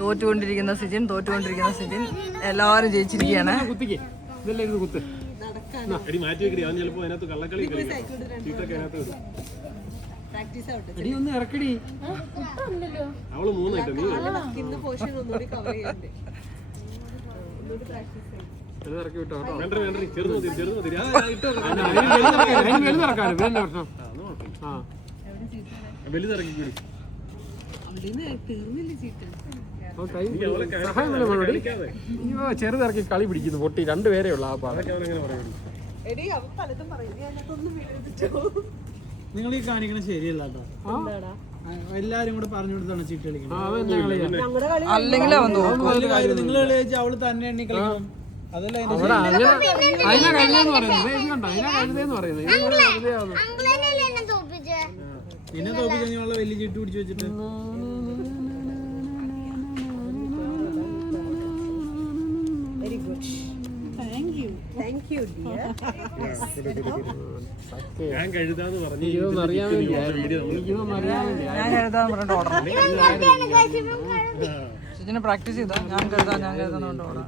തോറ്റുകൊണ്ടിരിക്കുന്ന സിജിൻ എല്ലാവരും ജയിച്ചിരിക്കുകയാണ്. ചെറുതിറക്കി കളി പിടിക്കുന്നു. പൊട്ടി രണ്ടുപേരേ ഉള്ളു. ആ നിങ്ങൾ ഈ കാണിക്കണ ശരിയല്ല കേട്ടോ. എല്ലാരും കൂടെ പറഞ്ഞു കൊടുത്താണ് ചീട്ട് കളിക്കുന്നത്. അല്ലെങ്കിൽ നിങ്ങൾ കളിച്ച അവള് തന്നെ എണ്ണി കളിക്കണം. അതല്ല അതിനെ കഴുതെന്ന് പറയുന്നത്. പിന്നെ തോപ്പിച്ചുള്ള വലിയ ചീട്ട് പിടിച്ചു വെച്ചിട്ട് ഞാൻ കഴുതാന്ന് പറഞ്ഞു. സിജിന് പ്രാക്ടീസ് ചെയ്താ ഞാൻ കഴുതാന്നുകൊണ്ട് ഓടാം.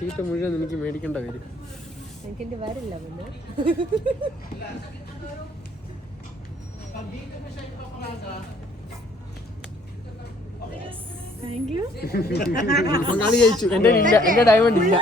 ചീത്ത മുഴുവൻ എനിക്ക് മേടിക്കേണ്ട വരും. കളി ജയിച്ചു. എന്റെ ഡയമണ്ട് ഇല്ല.